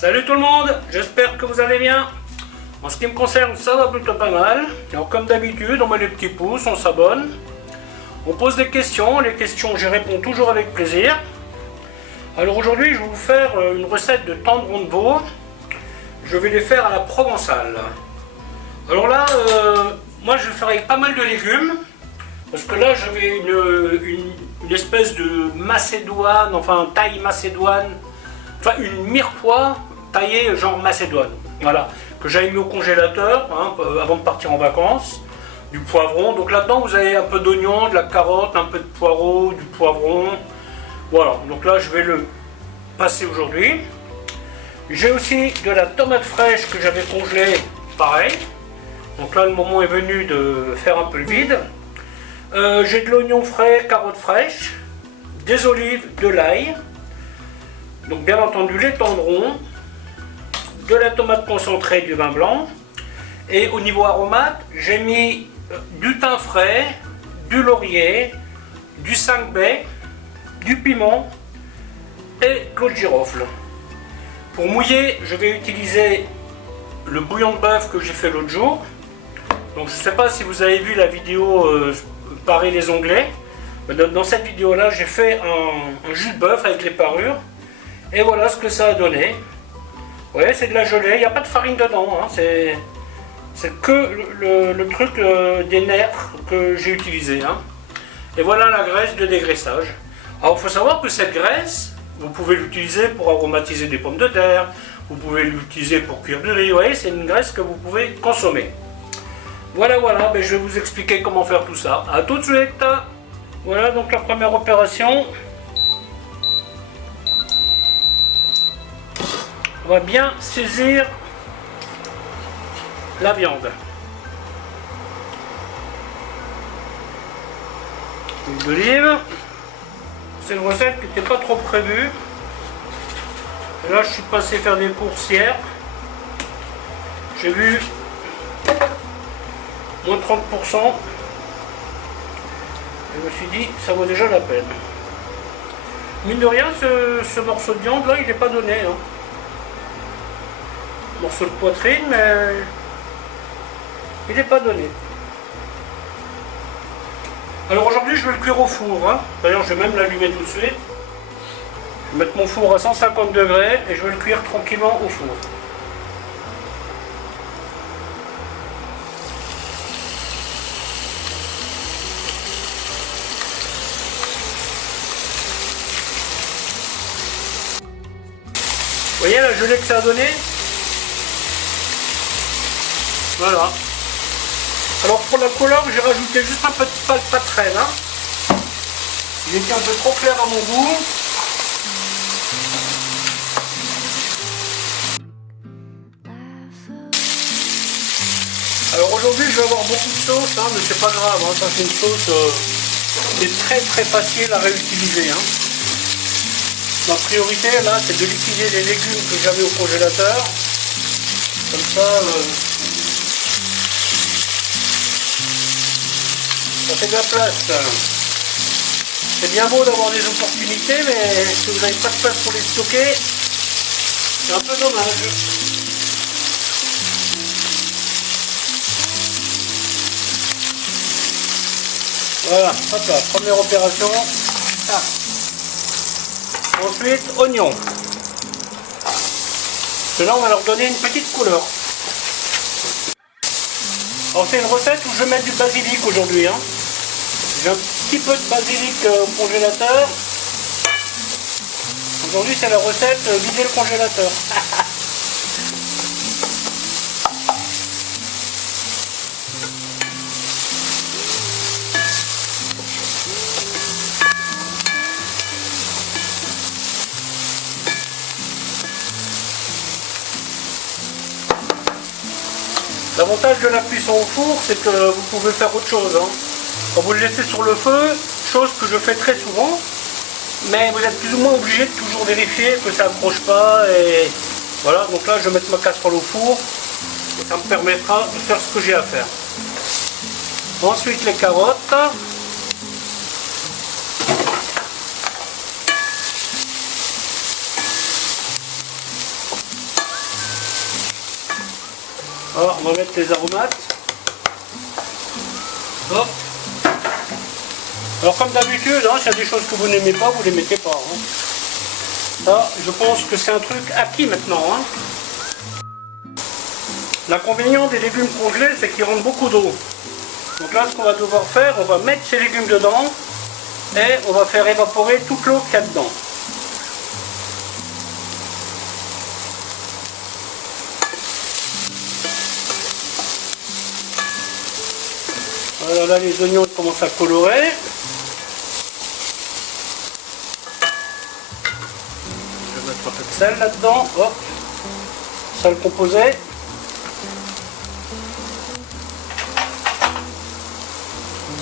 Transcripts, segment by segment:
Salut tout le monde, j'espère que vous allez bien. En ce qui me concerne, ça va plutôt pas mal. Alors comme d'habitude, on met les petits pouces, on s'abonne. On pose des questions, les questions j'y réponds toujours avec plaisir. Alors aujourd'hui, je vais vous faire une recette de tendrons de veau. Je vais les faire à la provençale. Alors là, moi je vais faire avec pas mal de légumes. Parce que là j'avais une espèce de macédoine, enfin taille macédoine, enfin une mirepoix taillée genre macédoine, voilà, que j'avais mis au congélateur avant de partir en vacances, du poivron. Donc là-dedans vous avez un peu d'oignon, de la carotte, un peu de poireau, du poivron, voilà. Donc là je vais le passer aujourd'hui. J'ai aussi de la tomate fraîche que j'avais congelée, pareil. Donc là le moment est venu de faire un peu le vide. J'ai de l'oignon frais, carottes fraîches, des olives, de l'ail, donc bien entendu les tendrons, de la tomate concentrée, du vin blanc, et au niveau aromate, j'ai mis du thym frais, du laurier, du 5 baies, du piment et clou de girofle. Pour mouiller, je vais utiliser le bouillon de bœuf que j'ai fait l'autre jour. Donc je ne sais pas si vous avez vu la vidéo parer les onglets. Dans cette vidéo là j'ai fait un jus de bœuf avec les parures et voilà ce que ça a donné. Vous voyez, c'est de la gelée, il n'y a pas de farine dedans, hein. C'est que le truc des nerfs que j'ai utilisé, hein. Et voilà la graisse de dégraissage. Alors il faut savoir que cette graisse, vous pouvez l'utiliser pour aromatiser des pommes de terre, vous pouvez l'utiliser pour cuire du riz. Vous voyez, c'est une graisse que vous pouvez consommer. Voilà, ben je vais vous expliquer comment faire tout ça. A tout de suite. Voilà donc la première opération. On va bien saisir la viande. Huile d'olive. C'est une recette qui n'était pas trop prévue. Et là je suis passé faire des courses hier. J'ai vu moins 30%, je me suis dit ça vaut déjà la peine. Mine de rien, ce morceau de viande là il n'est pas donné, hein. Morceau de poitrine, mais il n'est pas donné. Alors aujourd'hui je vais le cuire au four, hein. D'ailleurs je vais même l'allumer tout de suite. Je vais mettre mon four à 150 degrés et je vais le cuire tranquillement au four. Vous voyez la gelée que ça a donné? Voilà. Alors pour la couleur, j'ai rajouté juste un peu de palpatrelle, hein. Il était un peu trop clair à mon goût. Alors aujourd'hui, je vais avoir beaucoup de sauce, hein, mais c'est pas grave, hein. Ça c'est une sauce qui est très facile à réutiliser, hein. Ma priorité là, c'est de liquider les légumes que j'avais au congélateur. Comme ça fait de la place. C'est bien beau d'avoir des opportunités, mais si vous n'avez pas de place pour les stocker, c'est un peu dommage. Voilà, hop là, première opération. Ah. Ensuite, oignons. Cela, on va leur donner une petite couleur. Alors, c'est une recette où je vais mettre du basilic aujourd'hui, hein. J'ai un petit peu de basilic au congélateur. Aujourd'hui, c'est la recette vider le congélateur. L'avantage de la cuisson au four, c'est que vous pouvez faire autre chose, hein. Quand vous le laissez sur le feu, chose que je fais très souvent, mais vous êtes plus ou moins obligé de toujours vérifier que ça n'accroche pas. Et voilà, donc là je vais mettre ma casserole au four et ça me permettra de faire ce que j'ai à faire. Ensuite les carottes. va mettre les aromates. Hop. Alors comme d'habitude, hein, s'il y a des choses que vous n'aimez pas, vous ne les mettez pas. Hein. Ça, je pense que c'est un truc acquis maintenant. Hein. L'inconvénient des légumes congelés, c'est qu'ils rendent beaucoup d'eau. Donc là, ce qu'on va devoir faire, on va mettre ces légumes dedans et on va faire évaporer toute l'eau qu'il y a dedans. Voilà, là les oignons commencent à colorer. Je vais mettre un peu de sel là-dedans. Hop. Sel composé.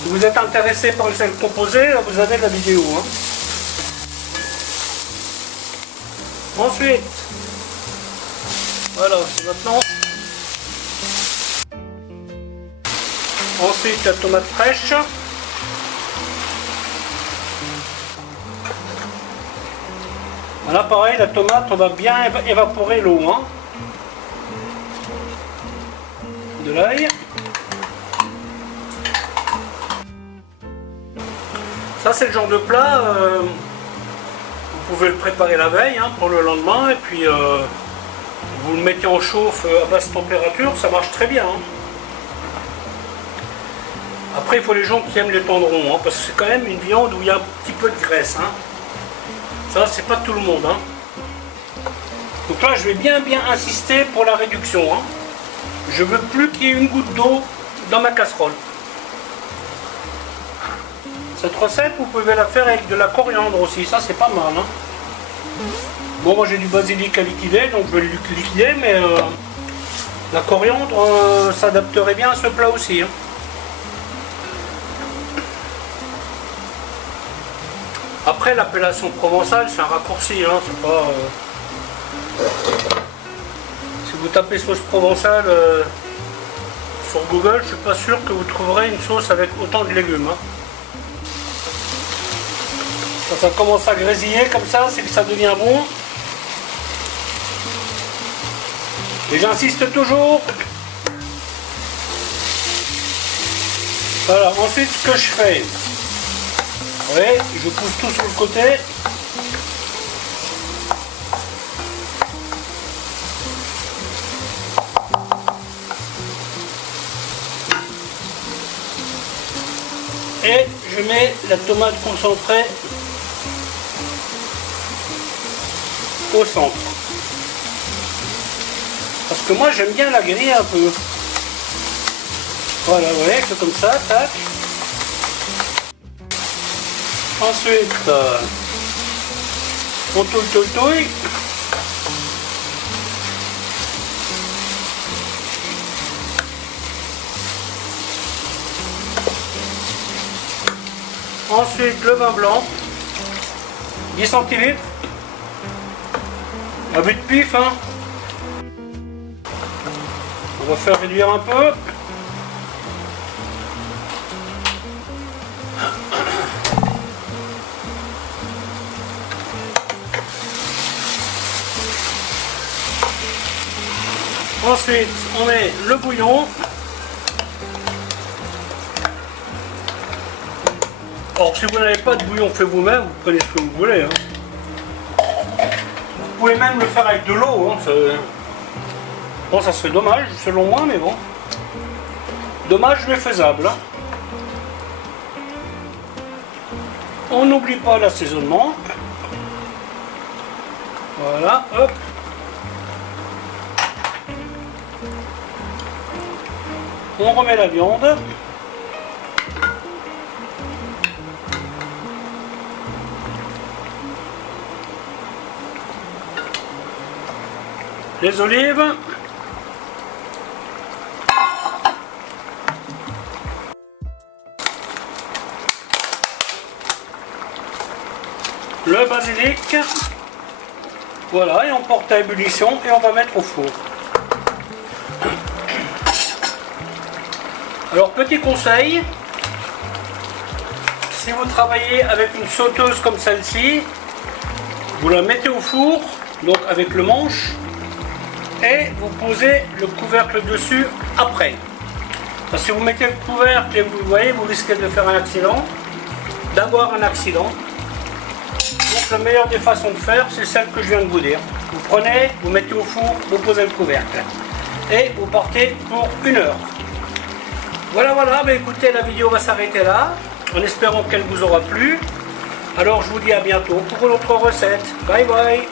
Si vous êtes intéressé par le sel composé, vous avez la vidéo. Hein. Ensuite, voilà, c'est maintenant. Ensuite, la tomate fraîche. Voilà, pareil, la tomate, on va bien évaporer l'eau. Hein. De l'ail. Ça, c'est le genre de plat, vous pouvez le préparer la veille hein, pour le lendemain, et puis vous le mettez en chauffe à basse température, ça marche très bien. Hein. Après, il faut les gens qui aiment les tendrons, hein, parce que c'est quand même une viande où il y a un petit peu de graisse. Hein. Ça, c'est pas tout le monde. Hein. Donc là, je vais bien insister pour la réduction. Hein. Je veux plus qu'il y ait une goutte d'eau dans ma casserole. Cette recette, vous pouvez la faire avec de la coriandre aussi, ça c'est pas mal. Hein. Bon, moi j'ai du basilic à liquider, donc je vais le liquider, mais la coriandre s'adapterait bien à ce plat aussi. Hein. Après, l'appellation provençale, c'est un raccourci, hein, c'est pas... Si vous tapez sauce provençale sur Google, je suis pas sûr que vous trouverez une sauce avec autant de légumes. Hein. Quand ça commence à grésiller comme ça, c'est que ça devient bon. Et j'insiste toujours. Voilà, ensuite ce que je fais, vous voyez, je pousse tout sur le côté. Et je mets la tomate concentrée au centre. Parce que moi j'aime bien la griller un peu. Voilà, vous voyez, c'est comme ça, tac. Ensuite, on touille. Ensuite, le vin blanc, 10 centilitres. À vue de pif, hein. On va faire réduire un peu. Ensuite, on met le bouillon. Alors, si vous n'avez pas de bouillon fait vous-même, vous prenez ce que vous voulez. Hein. Vous pouvez même le faire avec de l'eau. Hein. Bon, ça serait dommage, selon moi, mais bon. Dommage, mais faisable. Hein. On n'oublie pas l'assaisonnement. Voilà, hop. On remet la viande. Les olives. Le basilic. Voilà, et on porte à ébullition et on va mettre au four. Alors, petit conseil, si vous travaillez avec une sauteuse comme celle-ci, vous la mettez au four, donc avec le manche, et vous posez le couvercle dessus après. Parce que si vous mettez le couvercle et vous voyez, vous risquez de faire un accident, d'avoir un accident. Donc la meilleure des façons de faire, c'est celle que je viens de vous dire. Vous prenez, vous mettez au four, vous posez le couvercle. Et vous partez pour 1 heure. Voilà, bah écoutez, la vidéo va s'arrêter là, en espérant qu'elle vous aura plu. Alors je vous dis à bientôt pour une autre recette. Bye bye.